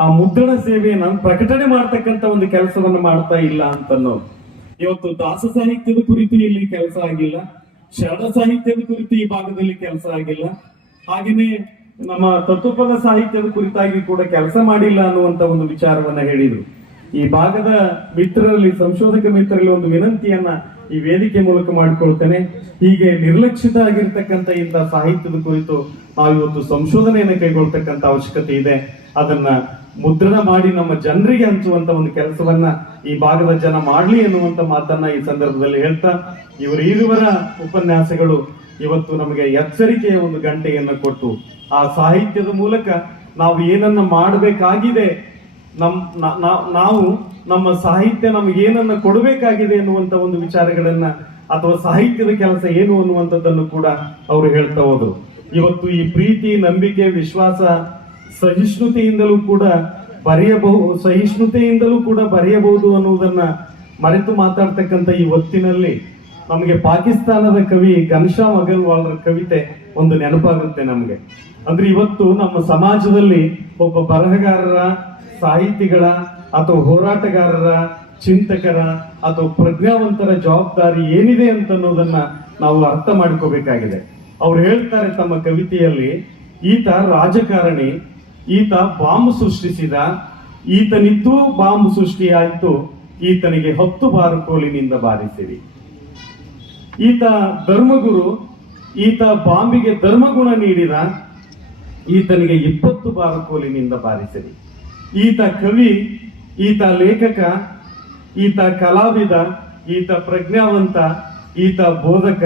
ಆ ಮುದ್ರಣ ಸೇವೆಯನ್ನು ಪ್ರಕಟಣೆ ಮಾಡ್ತಕ್ಕಂಥ ಒಂದು ಕೆಲಸವನ್ನ ಮಾಡ್ತಾ ಇಲ್ಲ ಅಂತನ್ನೋದು. ಇವತ್ತು ದಾಸ ಸಾಹಿತ್ಯದ ಕುರಿತು ಇಲ್ಲಿ ಕೆಲಸ ಆಗಿಲ್ಲ, ಶರಣ ಸಾಹಿತ್ಯದ ಕುರಿತು ಈ ಭಾಗದಲ್ಲಿ ಕೆಲಸ ಆಗಿಲ್ಲ, ಹಾಗೇನೆ ನಮ್ಮ ತತ್ವಪದ ಸಾಹಿತ್ಯದ ಕುರಿತಾಗಿ ಕೂಡ ಕೆಲಸ ಮಾಡಿಲ್ಲ ಅನ್ನುವಂತ ಒಂದು ವಿಚಾರವನ್ನ ಹೇಳಿದ್ರು. ಈ ಭಾಗದ ಮಿತ್ರರಲ್ಲಿ, ಸಂಶೋಧಕ ಮಿತ್ರರಲ್ಲಿ ಒಂದು ವಿನಂತಿಯನ್ನ ಈ ವೇದಿಕೆ ಮೂಲಕ ಮಾಡಿಕೊಳ್ತೇನೆ. ಹೀಗೆ ನಿರ್ಲಕ್ಷಿತ ಆಗಿರ್ತಕ್ಕಂಥ ಇಂತಹ ಸಾಹಿತ್ಯದ ಕುರಿತು ನಾವು ಇವತ್ತು ಸಂಶೋಧನೆಯನ್ನು ಕೈಗೊಳ್ತಕ್ಕಂಥ ಅವಶ್ಯಕತೆ ಇದೆ. ಅದನ್ನ ಮುದ್ರಣ ಮಾಡಿ ನಮ್ಮ ಜನರಿಗೆ ಹಂಚುವಂತ ಒಂದು ಕೆಲಸವನ್ನ ಈ ಭಾಗದ ಜನ ಮಾಡ್ಲಿ ಎನ್ನುವಂತ ಮಾತನ್ನ ಈ ಸಂದರ್ಭದಲ್ಲಿ ಹೇಳ್ತಾ, ಇವರ ಉಪನ್ಯಾಸಗಳು ಇವತ್ತು ನಮಗೆ ಎಚ್ಚರಿಕೆಯ ಒಂದು ಗಂಟೆಯನ್ನ ಕೊಟ್ಟು ಆ ಸಾಹಿತ್ಯದ ಮೂಲಕ ನಾವು ಏನನ್ನ ಮಾಡಬೇಕಾಗಿದೆ, ನಾವು ನಮ್ಮ ಸಾಹಿತ್ಯ ನಮ್ಗೆ ಏನನ್ನ ಕೊಡಬೇಕಾಗಿದೆ ಎನ್ನುವಂತ ಒಂದು ವಿಚಾರಗಳನ್ನ ಅಥವಾ ಸಾಹಿತ್ಯದ ಕೆಲಸ ಏನು ಅನ್ನುವಂಥದ್ದನ್ನು ಕೂಡ ಅವರು ಹೇಳ್ತಾ ಹೋದ್ರು. ಇವತ್ತು ಈ ಪ್ರೀತಿ, ನಂಬಿಕೆ, ವಿಶ್ವಾಸ ಸಹಿಷ್ಣುತೆಯಿಂದಲೂ ಕೂಡ ಬರೆಯಬಹುದು ಅನ್ನುವುದನ್ನ ಮರೆತು ಮಾತಾಡ್ತಕ್ಕಂಥ ಈ ಹೊತ್ತಿನಲ್ಲಿ ನಮಗೆ ಪಾಕಿಸ್ತಾನದ ಕವಿ ಘನಶ್ಯಾಮ್ ಅಗರ್ವಾಲ್ರ ಕವಿತೆ ಒಂದು ನೆನಪಾಗುತ್ತೆ ನಮಗೆ. ಅಂದ್ರೆ ಇವತ್ತು ನಮ್ಮ ಸಮಾಜದಲ್ಲಿ ಒಬ್ಬ ಬರಹಗಾರರ, ಸಾಹಿತಿಗಳ ಅಥವಾ ಹೋರಾಟಗಾರರ, ಚಿಂತಕರ ಅಥವಾ ಪ್ರಜ್ಞಾವಂತರ ಜವಾಬ್ದಾರಿ ಏನಿದೆ ಅಂತ ಅನ್ನೋದನ್ನ ನಾವು ಅರ್ಥ ಮಾಡ್ಕೋಬೇಕಾಗಿದೆ. ಅವ್ರು ಹೇಳ್ತಾರೆ ತಮ್ಮ ಕವಿತೆಯಲ್ಲಿ, ಈತ ರಾಜಕಾರಣಿ, ಈತ ಬಾಂಬ್ ಸೃಷ್ಟಿಸಿದ, ಈತನಿದ್ದು ಬಾಂಬ್ ಸೃಷ್ಟಿಯಾಯಿತು, ಈತನಿಗೆ 10 ಬಾರುಕೋಲಿನಿಂದ ಬಾರಿಸಿರಿ. ಈತ ಧರ್ಮಗುರು, ಈತ ಬಾಂಬಿಗೆ ಧರ್ಮಗುಣ ನೀಡಿದ, ಈತನಿಗೆ 20 ಬಾರುಕೋಲಿನಿಂದ ಬಾರಿಸಿರಿ. ಈತ ಕವಿ, ಈತ ಲೇಖಕ, ಈತ ಕಲಾವಿದ, ಈತ ಪ್ರಜ್ಞಾವಂತ, ಈತ ಬೋಧಕ,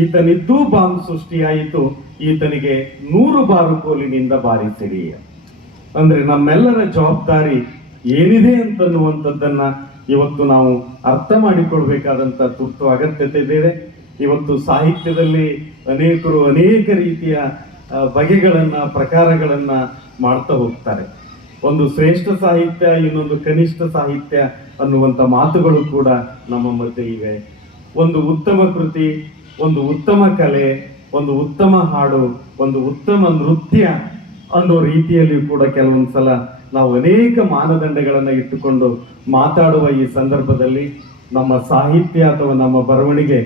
ಈತನಿದ್ದೂ ಬಾಂಬ್ ಸೃಷ್ಟಿಯಾಯಿತು, ಈತನಿಗೆ 100 ಬಾರುಕೋಲಿನಿಂದ ಬಾರಿಸಿರಿ. ಅಂದ್ರೆ ನಮ್ಮೆಲ್ಲರ ಜವಾಬ್ದಾರಿ ಏನಿದೆ ಅಂತನ್ನುವಂಥದ್ದನ್ನ ಇವತ್ತು ನಾವು ಅರ್ಥ ಮಾಡಿಕೊಳ್ಬೇಕಾದಂತ ತುರ್ತು ಅಗತ್ಯತೆ ಇದೆ. ಇವತ್ತು ಸಾಹಿತ್ಯದಲ್ಲಿ ಅನೇಕರು ಅನೇಕ ರೀತಿಯ ಬಗೆಗಳನ್ನ, ಪ್ರಕಾರಗಳನ್ನ ಮಾಡ್ತಾ ಹೋಗ್ತಾರೆ. ಒಂದು ಶ್ರೇಷ್ಠ ಸಾಹಿತ್ಯ, ಇನ್ನೊಂದು ಕನಿಷ್ಠ ಸಾಹಿತ್ಯ ಅನ್ನುವಂಥ ಮಾತುಗಳು ಕೂಡ ನಮ್ಮ ಮಧ್ಯೆ ಇವೆ. ಒಂದು ಉತ್ತಮ ಕೃತಿ, ಒಂದು ಉತ್ತಮ ಕಲೆ, ಒಂದು ಉತ್ತಮ ಹಾಡು, ಒಂದು ಉತ್ತಮ ನೃತ್ಯ ಅನ್ನೋ ರೀತಿಯಲ್ಲಿ ಕೂಡ ಕೆಲವೊಂದ್ಸಲ ನಾವು ಅನೇಕ ಮಾನದಂಡಗಳನ್ನ ಇಟ್ಟುಕೊಂಡು ಮಾತಾಡುವ ಈ ಸಂದರ್ಭದಲ್ಲಿ ನಮ್ಮ ಸಾಹಿತ್ಯ ಅಥವಾ ನಮ್ಮ ಬರವಣಿಗೆ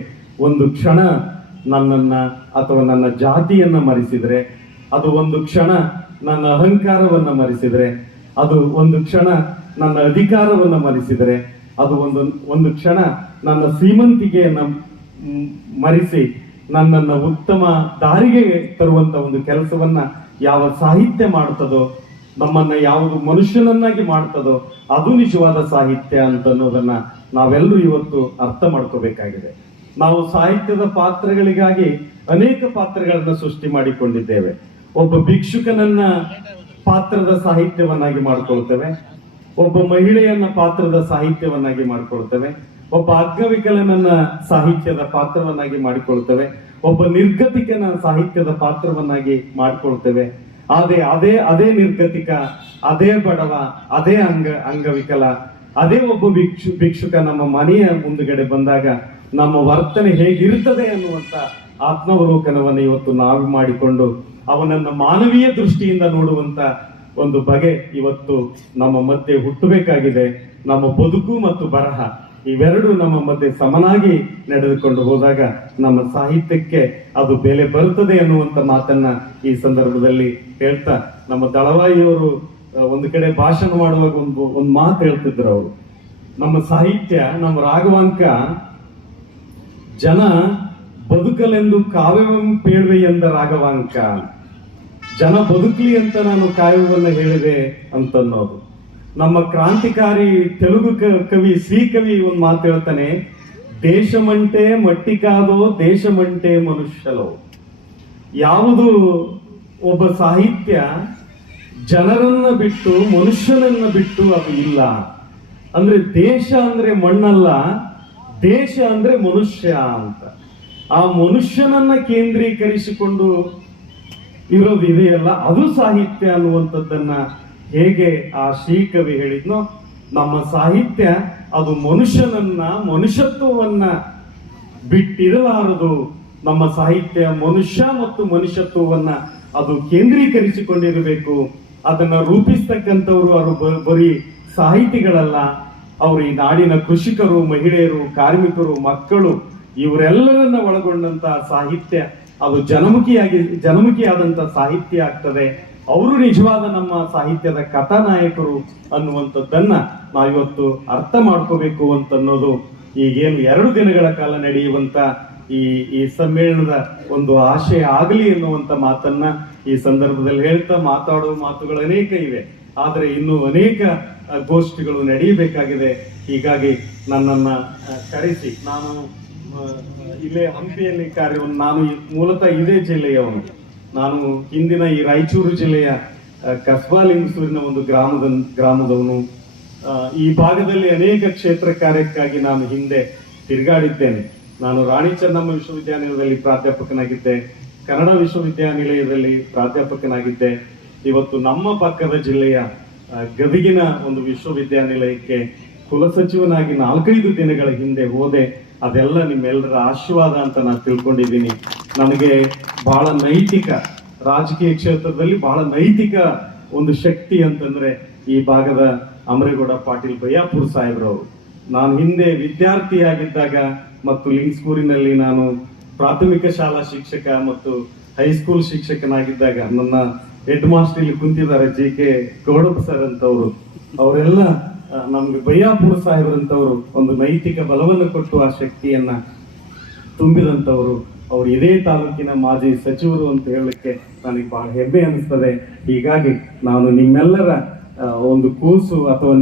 ಒಂದು ಕ್ಷಣ ನನ್ನನ್ನ ಅಥವಾ ನನ್ನ ಜಾತಿಯನ್ನ ಮರೆಸಿದ್ರೆ, ಅದು ಒಂದು ಕ್ಷಣ ನನ್ನ ಅಹಂಕಾರವನ್ನ ಮರೆಸಿದ್ರೆ, ಅದು ಒಂದು ಕ್ಷಣ ನನ್ನ ಅಧಿಕಾರವನ್ನ ಮರೆಸಿದರೆ, ಅದು ಒಂದು ಕ್ಷಣ ನನ್ನ ಶ್ರೀಮಂತಿಕೆಯನ್ನ ಮರೆಸಿ ನನ್ನನ್ನು ಉತ್ತಮ ದಾರಿಗೆ ತರುವಂತ ಒಂದು ಕೆಲಸವನ್ನ ಯಾವ ಸಾಹಿತ್ಯ ಮಾಡ್ತದೋ, ನಮ್ಮನ್ನ ಯಾವುದು ಮನುಷ್ಯನನ್ನಾಗಿ ಮಾಡ್ತದೋ, ಅದು ನಿಜವಾದ ಸಾಹಿತ್ಯ ಅಂತ ಅನ್ನೋದನ್ನ ನಾವೆಲ್ಲರೂ ಇವತ್ತು ಅರ್ಥ ಮಾಡ್ಕೋಬೇಕಾಗಿದೆ. ನಾವು ಸಾಹಿತ್ಯದ ಪಾತ್ರಗಳಿಗಾಗಿ ಅನೇಕ ಪಾತ್ರಗಳನ್ನ ಸೃಷ್ಟಿ ಮಾಡಿಕೊಂಡಿದ್ದೇವೆ. ಒಬ್ಬ ಭಿಕ್ಷುಕನನ್ನ ಪಾತ್ರದ ಸಾಹಿತ್ಯವನ್ನಾಗಿ ಮಾಡ್ಕೊಳ್ತೇವೆ, ಒಬ್ಬ ಮಹಿಳೆಯನ್ನ ಪಾತ್ರದ ಸಾಹಿತ್ಯವನ್ನಾಗಿ ಮಾಡ್ಕೊಳ್ತೇವೆ, ಒಬ್ಬ ಅಂಗವಿಕಲನನ್ನ ಸಾಹಿತ್ಯದ ಪಾತ್ರವನ್ನಾಗಿ ಮಾಡಿಕೊಳ್ತೇವೆ, ಒಬ್ಬ ನಿರ್ಗತಿಕನ ಸಾಹಿತ್ಯದ ಪಾತ್ರವನ್ನಾಗಿ ಮಾಡ್ಕೊಳ್ತೇವೆ. ಅದೇ ನಿರ್ಗತಿಕ, ಅದೇ ಬಡವ, ಅದೇ ಅಂಗವಿಕಲ, ಅದೇ ಒಬ್ಬ ಭಿಕ್ಷುಕ ನಮ್ಮ ಮನೆಯ ಮುಂದುಗಡೆ ಬಂದಾಗ ನಮ್ಮ ವರ್ತನೆ ಹೇಗಿರ್ತದೆ ಅನ್ನುವಂತ ಆತ್ಮಾವಲೋಕನವನ್ನು ಇವತ್ತು ನಾವು ಮಾಡಿಕೊಂಡು ಅವನನ್ನ ಮಾನವೀಯ ದೃಷ್ಟಿಯಿಂದ ನೋಡುವಂತ ಒಂದು ಬಗೆ ಇವತ್ತು ನಮ್ಮ ಮಧ್ಯೆ ಹುಟ್ಟಬೇಕಾಗಿದೆ. ನಮ್ಮ ಬದುಕು ಮತ್ತು ಬರಹ ಇವೆರಡು ನಮ್ಮ ಮಧ್ಯೆ ಸಮನಾಗಿ ನಡೆದುಕೊಂಡು ಹೋದಾಗ ನಮ್ಮ ಸಾಹಿತ್ಯಕ್ಕೆ ಅದು ಬೆಲೆ ಬರುತ್ತದೆ ಅನ್ನುವಂತ ಮಾತನ್ನ ಈ ಸಂದರ್ಭದಲ್ಲಿ ಹೇಳ್ತಾ, ನಮ್ಮ ದಳವಾಯಿಯವರು ಒಂದು ಕಡೆ ಭಾಷಣ ಮಾಡುವಾಗ ಒಂದು ಮಾತು ಹೇಳ್ತಿದ್ರು. ಅವರು ನಮ್ಮ ಸಾಹಿತ್ಯ, ನಮ್ಮ ರಾಘವಾಂಕ, ಜನ ಬದುಕಲೆಂದು ಕಾವ್ಯವಂ ಪೇಳ್ವೆ ಎಂದ ರಾಘವಾಂಕ, ಜನ ಬದುಕಲಿ ಅಂತ ನಾನು ಕಾವ್ಯವನ್ನ ಹೇಳಿದೆ ಅಂತನ್ನೋದು. ನಮ್ಮ ಕ್ರಾಂತಿಕಾರಿ ತೆಲುಗು ಕವಿ ಶ್ರೀಕವಿ ಒಂದು ಮಾತು ಹೇಳ್ತಾನೆ, ದೇಶಮಂಟೆ ಮಟ್ಟಿಕಾದೋ ದೇಶಮಂಟೆ ಮನುಷ್ಯಲೋ. ಯಾವುದು ಒಬ್ಬ ಸಾಹಿತ್ಯ ಜನರನ್ನ ಬಿಟ್ಟು ಮನುಷ್ಯನನ್ನ ಬಿಟ್ಟು ಅದು ಇಲ್ಲ. ಅಂದ್ರೆ ದೇಶ ಅಂದ್ರೆ ಮಣ್ಣಲ್ಲ, ದೇಶ ಅಂದ್ರೆ ಮನುಷ್ಯ ಅಂತ. ಆ ಮನುಷ್ಯನನ್ನ ಕೇಂದ್ರೀಕರಿಸಿಕೊಂಡು ಇರೋದು ಇದೆಯಲ್ಲ, ಅದು ಸಾಹಿತ್ಯ ಅನ್ನುವಂಥದ್ದನ್ನ ಹೇಗೆ ಆ ಶ್ರೀಕವಿ ಹೇಳಿದ್ನೋ, ನಮ್ಮ ಸಾಹಿತ್ಯ ಅದು ಮನುಷ್ಯನನ್ನ, ಮನುಷ್ಯತ್ವವನ್ನ ಬಿಟ್ಟಿರಲಾರದು. ನಮ್ಮ ಸಾಹಿತ್ಯ ಮನುಷ್ಯ ಮತ್ತು ಮನುಷ್ಯತ್ವವನ್ನ ಅದು ಕೇಂದ್ರೀಕರಿಸಿಕೊಂಡಿರಬೇಕು. ಅದನ್ನ ರೂಪಿಸ್ತಕ್ಕಂಥವ್ರು ಅವರು ಬರೀ ಸಾಹಿತಿಗಳಲ್ಲ, ಅವರು ಈ ನಾಡಿನ ಕೃಷಿಕರು, ಮಹಿಳೆಯರು, ಕಾರ್ಮಿಕರು, ಮಕ್ಕಳು, ಇವರೆಲ್ಲರನ್ನ ಒಳಗೊಂಡಂತ ಸಾಹಿತ್ಯ ಅದು ಜನಮುಖಿಯಾದಂತ ಸಾಹಿತ್ಯ ಆಗ್ತದೆ. ಅವರು ನಿಜವಾದ ನಮ್ಮ ಸಾಹಿತ್ಯದ ಕಥಾನಾಯಕರು ಅನ್ನುವಂಥದ್ದನ್ನ ನಾವಿವತ್ತು ಅರ್ಥ ಮಾಡ್ಕೋಬೇಕು ಅಂತನ್ನೋದು ಈಗೇನು 2 ದಿನಗಳ ಕಾಲ ನಡೆಯುವಂತ ಈ ಸಮ್ಮೇಳನದ ಒಂದು ಆಶಯ ಆಗಲಿ ಎನ್ನುವಂತ ಮಾತನ್ನ ಈ ಸಂದರ್ಭದಲ್ಲಿ ಹೇಳ್ತಾ, ಮಾತಾಡುವ ಮಾತುಗಳು ಅನೇಕ ಇವೆ, ಆದರೆ ಇನ್ನೂ ಅನೇಕ ಗೋಷ್ಠಿಗಳು ನಡೆಯಬೇಕಾಗಿದೆ. ಹೀಗಾಗಿ ನನ್ನನ್ನ ಕರೆಸಿ, ನಾನು ಇಲ್ಲೇ ಹಂಪಿಯಲ್ಲಿ ಕಾರ್ಯವನ್ನು, ನಾನು ಮೂಲತಃ ಇದೇ ಜಿಲ್ಲೆಯವನು. ನಾನು ಹಿಂದಿನ ಈ ರಾಯಚೂರು ಜಿಲ್ಲೆಯ ಕಸ್ಬಾ ಲಿಂಗಸೂರಿನ ಒಂದು ಗ್ರಾಮದವನು. ಈ ಭಾಗದಲ್ಲಿ ಅನೇಕ ಕ್ಷೇತ್ರ ಕಾರ್ಯಕ್ಕಾಗಿ ನಾನು ಹಿಂದೆ ತಿರುಗಾಡಿದ್ದೇನೆ. ನಾನು ರಾಣಿ ಚೆನ್ನಮ್ಮ ವಿಶ್ವವಿದ್ಯಾನಿಲಯದಲ್ಲಿ ಪ್ರಾಧ್ಯಾಪಕನಾಗಿದ್ದೆ, ಕನ್ನಡ ವಿಶ್ವವಿದ್ಯಾನಿಲಯದಲ್ಲಿ ಪ್ರಾಧ್ಯಾಪಕನಾಗಿದ್ದೆ, ಇವತ್ತು ನಮ್ಮ ಪಕ್ಕದ ಜಿಲ್ಲೆಯ ಗದಗಿನ ಒಂದು ವಿಶ್ವವಿದ್ಯಾನಿಲಯಕ್ಕೆ ಕುಲಸಚಿವನಾಗಿ 4-5 ದಿನಗಳ ಹಿಂದೆ ಹೋದೆ. ಅದೆಲ್ಲ ನಿಮ್ಮೆಲ್ಲರ ಆಶೀರ್ವಾದ ಅಂತ ನಾನು ತಿಳ್ಕೊಂಡಿದ್ದೀನಿ. ನನಗೆ ಬಹಳ ನೈತಿಕ, ರಾಜಕೀಯ ಕ್ಷೇತ್ರದಲ್ಲಿ ಬಹಳ ನೈತಿಕ ಒಂದು ಶಕ್ತಿ ಅಂತಂದ್ರೆ ಈ ಭಾಗದ ಅಮರೇಗೌಡ ಪಾಟೀಲ್ ಬಯ್ಯಾಪುರ ಸಾಹೇಬ್ರವರು. ನಾನು ಹಿಂದೆ ವಿದ್ಯಾರ್ಥಿಯಾಗಿದ್ದಾಗ ಮತ್ತು ಲಿಂಗ್ಸ್ಕೂರಿನಲ್ಲಿ ನಾನು ಪ್ರಾಥಮಿಕ ಶಾಲಾ ಶಿಕ್ಷಕ ಮತ್ತು ಹೈಸ್ಕೂಲ್ ಶಿಕ್ಷಕನಾಗಿದ್ದಾಗ ನನ್ನ ಹೆಡ್ ಮಾಸ್ಟರ್ ಇಲ್ಲಿ ಕುಂತಿದ್ದಾರೆ, JK ಗೌಡಪ್ಪ ಸರ್ ಅಂತವರು. ಅವರೆಲ್ಲ ನಮ್ಗೆ ಬಯ್ಯಾಪುರ ಸಾಹೇಬ್ರಂತವರು ಒಂದು ನೈತಿಕ ಬಲವನ್ನು ಕೊಟ್ಟು ಆ ಶಕ್ತಿಯನ್ನ ತುಂಬಿದಂಥವರು. ಅವರು ಇದೇ ತಾಲೂಕಿನ ಮಾಜಿ ಸಚಿವರು ಅಂತ ಹೇಳಲಿಕ್ಕೆ ನನಗೆ ಬಹಳ ಹೆಮ್ಮೆ ಅನಿಸ್ತದೆ. ಹೀಗಾಗಿ ನಾನು ನಿಮ್ಮೆಲ್ಲರ ಒಂದು ಕೂಸು ಅಥವಾ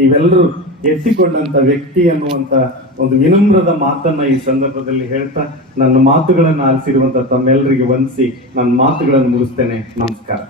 ನೀವೆಲ್ಲರೂ ಎತ್ತಿಕೊಂಡಂತ ವ್ಯಕ್ತಿ ಅನ್ನುವಂತ ಒಂದು ವಿನಮ್ರದ ಮಾತನ್ನ ಈ ಸಂದರ್ಭದಲ್ಲಿ ಹೇಳ್ತಾ ನನ್ನ ಮಾತುಗಳನ್ನು ಆಲಿಸಿರುವಂತ ತಮ್ಮೆಲ್ಲರಿಗೆ ವಂದಿಸಿ ನನ್ನ ಮಾತುಗಳನ್ನು ಮುಗಿಸ್ತೇನೆ. ನಮಸ್ಕಾರ.